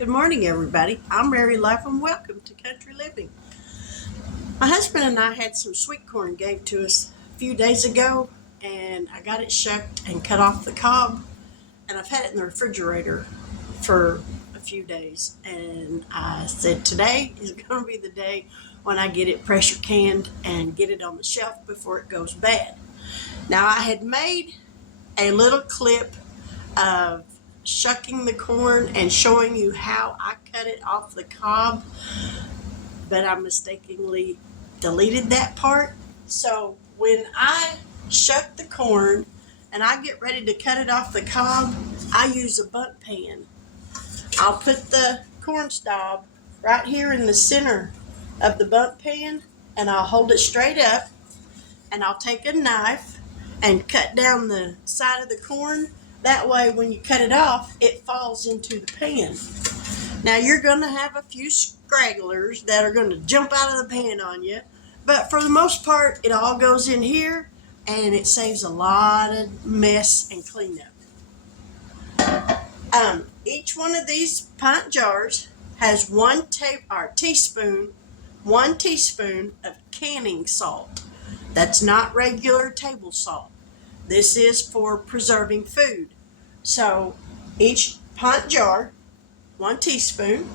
Good morning, everybody. I'm Mary Life and welcome to Country Living. My husband and I had some sweet corn gave to us a few days ago, and I got it shucked and cut off the cob, and I've had it in the refrigerator for a few days. And I said today is going to be the day when I get it pressure canned and get it on the shelf before it goes bad. Now, I had made a little clip of shucking the corn and showing you how I cut it off the cob, but I mistakenly deleted that part. So when I shuck the corn and I get ready to cut it off the cob, I use a bunt pan. I'll put the corn stalk right here in the center of the bunt pan, and I'll hold it straight up, and I'll take a knife and cut down the side of the corn. That way, when you cut it off, it falls into the pan. Now, you're going to have a few stragglers that are going to jump out of the pan on you, but for the most part, it all goes in here, and it saves a lot of mess and cleanup. Each one of these pint jars has one teaspoon of canning salt. That's not regular table salt. This is for preserving food. So each pint jar, 1 teaspoon.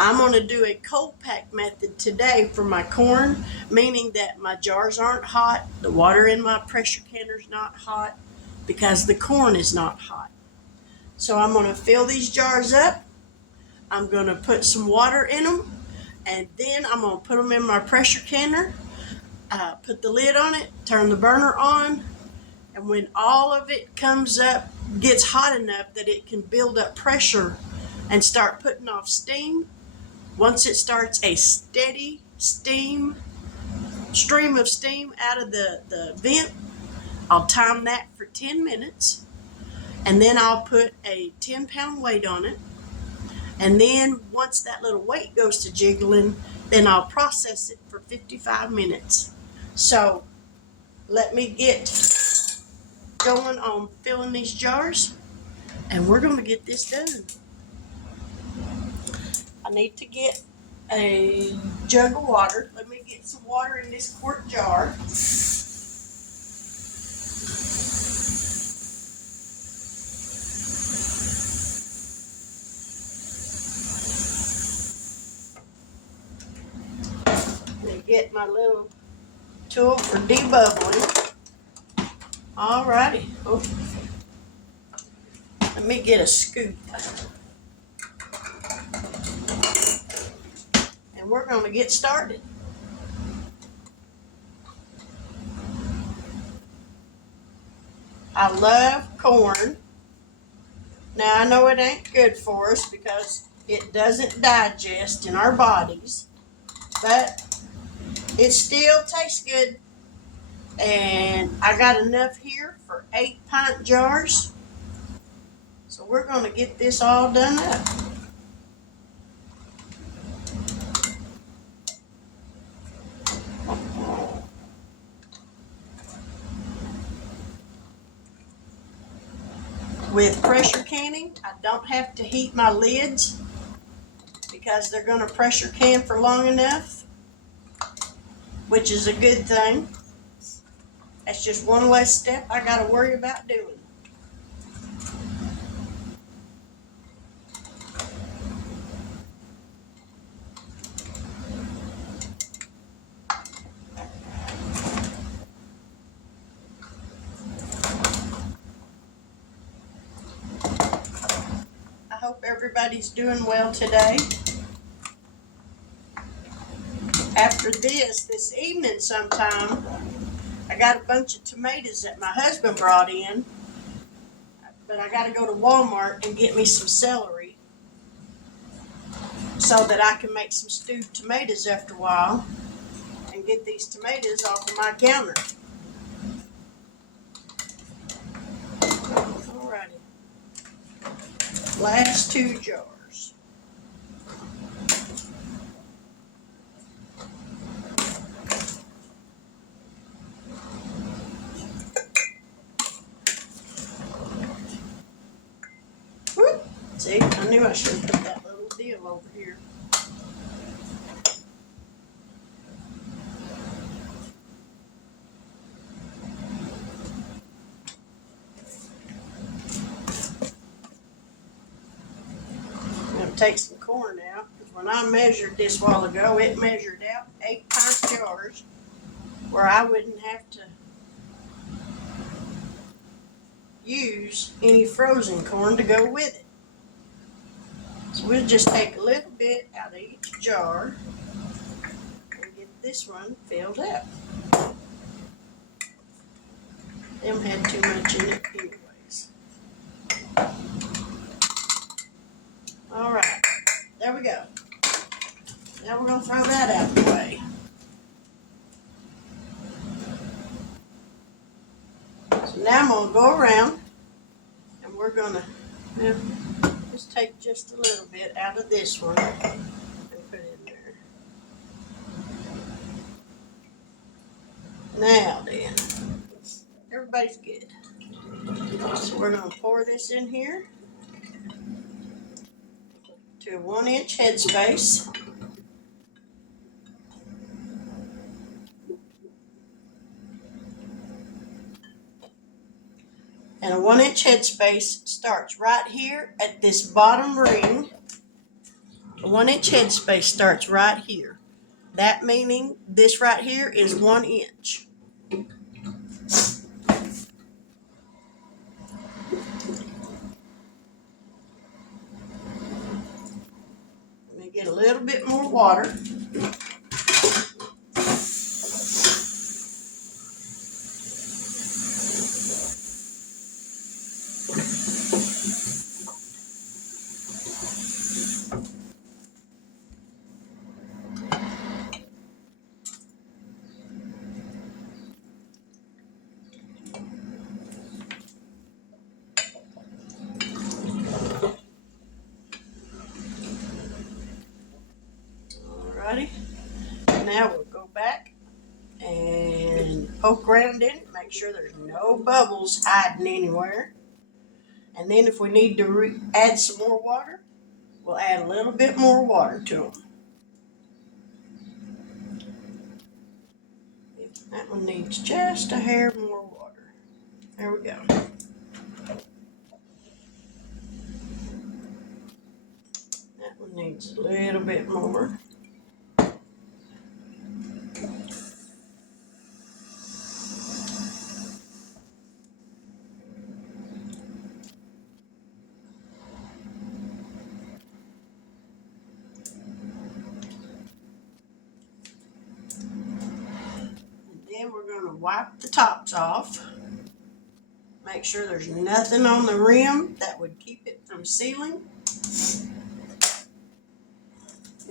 I'm going to do a cold pack method today for my corn, meaning that my jars aren't hot, the water in my pressure canner is not hot, because the corn is not hot. So I'm going to fill these jars up. I'm going to put some water in them, and then I'm going to put them in my pressure canner, put the lid on it, turn the burner on, and when all of it comes up, gets hot enough that it can build up pressure and start putting off steam, once it starts a steady stream of steam out of the vent, I'll time that for 10 minutes, and then I'll put a 10-pound weight on it. And then once that little weight goes to jiggling, then I'll process it for 55 minutes. So let me get going on filling these jars, and we're going to get this done. I need to get a jug of water. Let me get some water in this quart jar. Let me get my little tool for debubbling. Alrighty. Oh. Let me get a scoop. And we're going to get started. I love corn. Now, I know it ain't good for us because it doesn't digest in our bodies, but it still tastes good. And I got enough here for 8 pint jars. So we're going to get this all done up. With pressure canning, I don't have to heat my lids because they're going to pressure can for long enough, which is a good thing. That's just one less step I got to worry about doing. I hope everybody's doing well today. After this evening sometime, I got a bunch of tomatoes that my husband brought in, but I got to go to Walmart and get me some celery so that I can make some stewed tomatoes after a while and get these tomatoes off of my counter. Alrighty. Last 2 jars. Whoop. See, I knew I should have put that little over here. I'm going to take some corn out, because when I measured this a while ago, it measured out 8 pint jars where I wouldn't have to use any frozen corn to go with it. So we'll just take a little bit out of each jar and get this one filled up. Them had too much in it anyways. Alright, there we go. Now we're going to throw that out of the way. So now I'm going to go around and we're going to just take just a little bit out of this one and put it in there. Now then, everybody's good. So we're going to pour this in here to a 1-inch headspace. And a 1-inch headspace starts right here at this bottom ring. A 1-inch headspace starts right here. That meaning this right here is 1 inch. Let me get a little bit more water. Alrighty. Now we'll go back and poke around in it, make sure there's no bubbles hiding anywhere. And then if we need to add some more water, we'll add a little bit more water to them. That one needs just a hair more water. There we go. That one needs a little bit more. Then we're going to wipe the tops off. Make sure there's nothing on the rim that would keep it from sealing.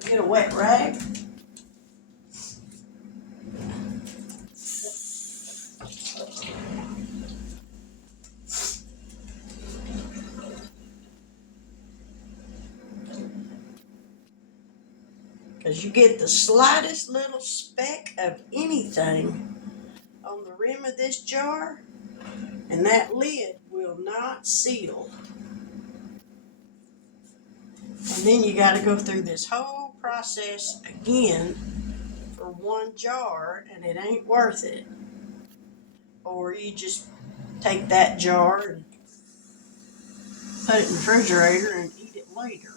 Get a wet rag. Because you get the slightest little speck of anything on the rim of this jar, and that lid will not seal. And then you got to go through this whole process again for one jar, and it ain't worth it. Or you just take that jar and put it in the refrigerator and eat it later.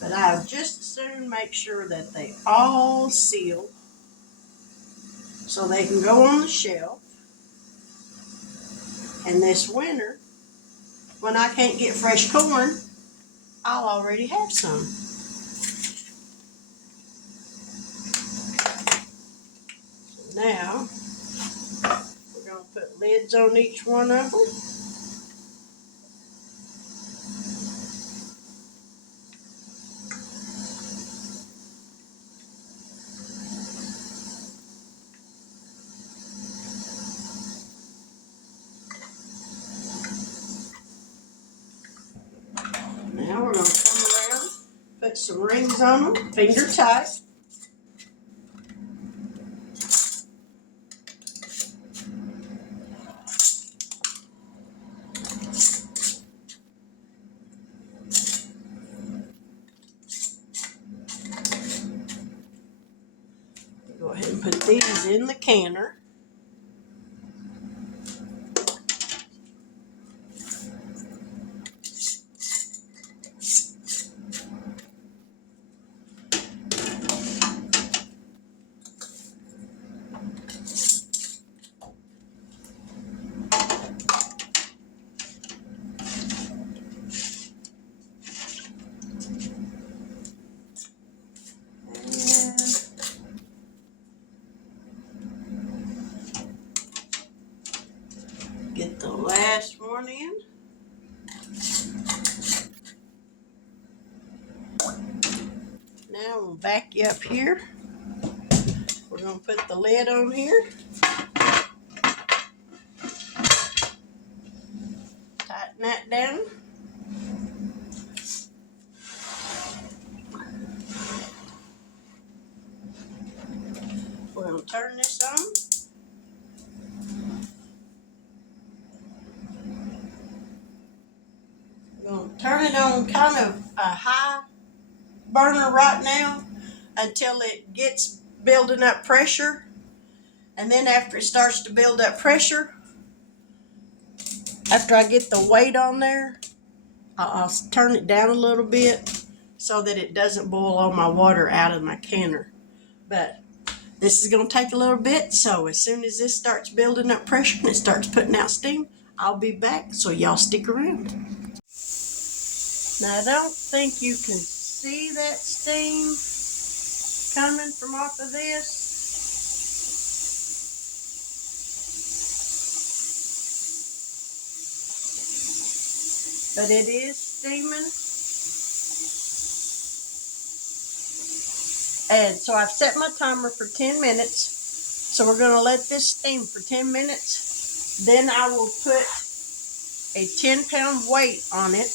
But I would just as soon make sure that they all seal so they can go on the shelf. And this winter, when I can't get fresh corn, I'll already have some. So now, we're going to put lids on each one of them. Now we're going to come around, put some rings on them, finger tight. is in the canner. Get the last one in. Now we'll back you up here. We're going to put the lid on here. Tighten that down. We're going to turn this on. We're going to turn it on kind of a high burner right now until it gets building up pressure. And then after it starts to build up pressure, after I get the weight on there, I'll turn it down a little bit so that it doesn't boil all my water out of my canner. But this is going to take a little bit, so as soon as this starts building up pressure and it starts putting out steam, I'll be back, so y'all stick around. Now I don't think you can see that steam coming from off of this. But it is steaming. And so I've set my timer for 10 minutes. So we're going to let this steam for 10 minutes. Then I will put a 10-pound weight on it.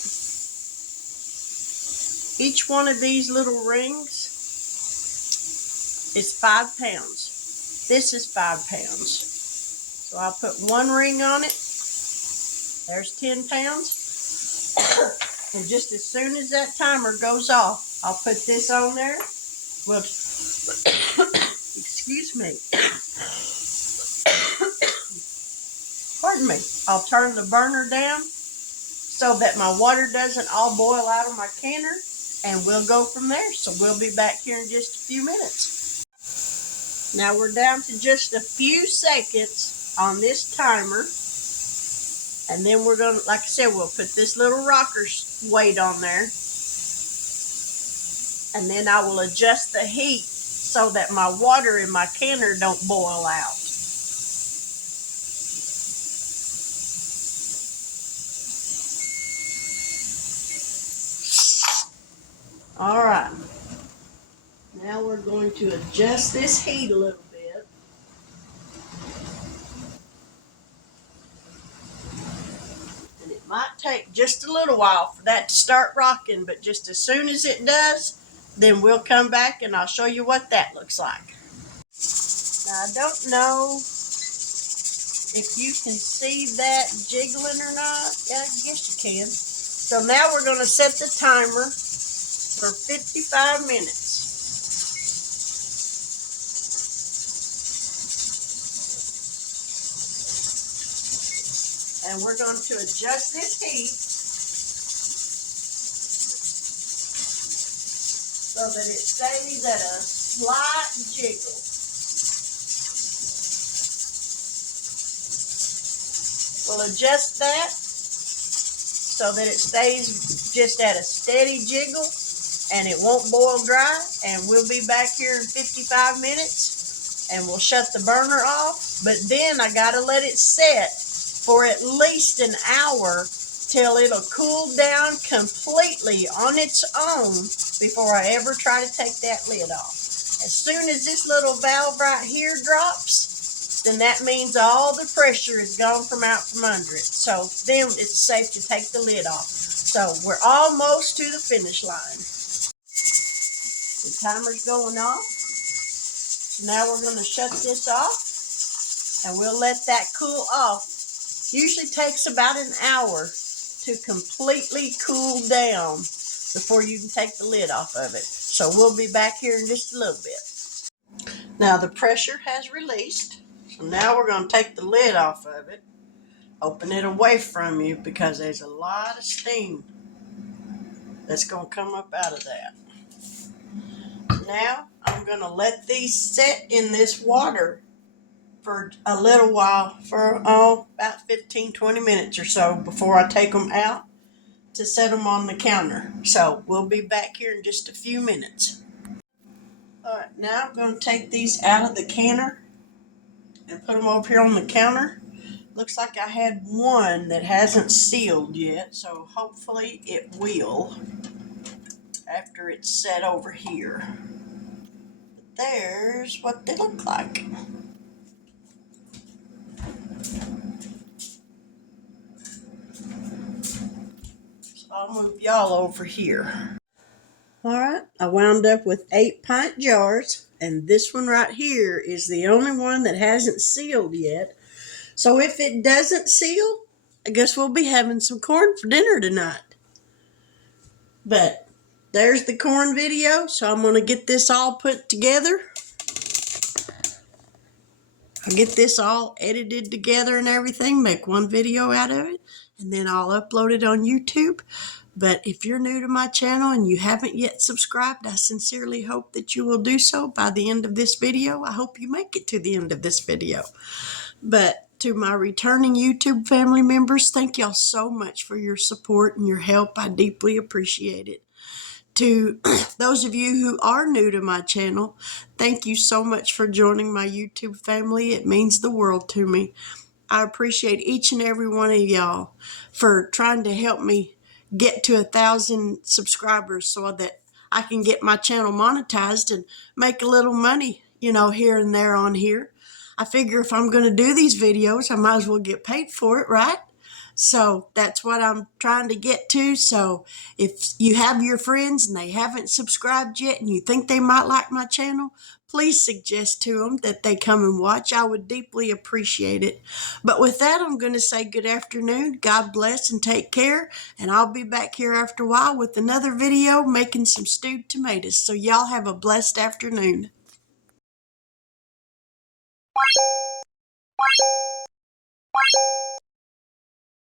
Each one of these little rings is 5 pounds. This is 5 pounds. So I'll put one ring on it. There's 10 pounds. And just as soon as that timer goes off, I'll put this on there. Well, excuse me. Pardon me. I'll turn the burner down so that my water doesn't all boil out of my canner, and we'll go from there. So we'll be back here in just a few minutes. Now we're down to just a few seconds on this timer. And then we're going to, like I said, we'll put this little rocker weight on there. And then I will adjust the heat so that my water in my canner don't boil out. All right. Now we're going to adjust this heat a little bit. And it might take just a little while for that to start rocking, but just as soon as it does, then we'll come back and I'll show you what that looks like. Now, I don't know if you can see that jiggling or not. Yeah, I guess you can. So now we're going to set the timer for 55 minutes. And we're going to adjust this heat so that it stays at a slight jiggle. We'll adjust that so that it stays just at a steady jiggle and it won't boil dry. And we'll be back here in 55 minutes and we'll shut the burner off. But then I got to let it set for at least an hour till it'll cool down completely on its own before I ever try to take that lid off. As soon as this little valve right here drops, then that means all the pressure is gone from out from under it. So then it's safe to take the lid off. So we're almost to the finish line. The timer's going off. Now we're going to shut this off and we'll let that cool off. Usually takes about an hour to completely cool down before you can take the lid off of it. So we'll be back here in just a little bit. Now the pressure has released. So now we're going to take the lid off of it. Open it away from you because there's a lot of steam that's going to come up out of that. Now I'm going to let these sit in this water for a little while, for about 15-20 minutes or so before I take them out to set them on the counter. So we'll be back here in just a few minutes. Alright, now I'm going to take these out of the canner and put them over here on the counter. Looks like I had one that hasn't sealed yet, so hopefully it will after it's set over here. There's what they look like. So I'll move y'all over here. Alright, I wound up with 8-pint jars, and this one right here is the only one that hasn't sealed yet. So if it doesn't seal, I guess we'll be having some corn for dinner tonight. But there's the corn video, so I'm going to get this all put together. I'll get this all edited together and everything, make one video out of it, and then I'll upload it on YouTube. But if you're new to my channel and you haven't yet subscribed, I sincerely hope that you will do so by the end of this video. I hope you make it to the end of this video. But to my returning YouTube family members, thank y'all so much for your support and your help. I deeply appreciate it. To those of you who are new to my channel, thank you so much for joining my YouTube family. It means the world to me. I appreciate each and every one of y'all for trying to help me get to 1,000 subscribers so that I can get my channel monetized and make a little money, here and there on here. I figure if I'm going to do these videos, I might as well get paid for it, right? So that's what I'm trying to get to. So if you have your friends and they haven't subscribed yet and you think they might like my channel, please suggest to them that they come and watch. I would deeply appreciate it. But with that, I'm going to say good afternoon. God bless and take care. And I'll be back here after a while with another video making some stewed tomatoes. So y'all have a blessed afternoon.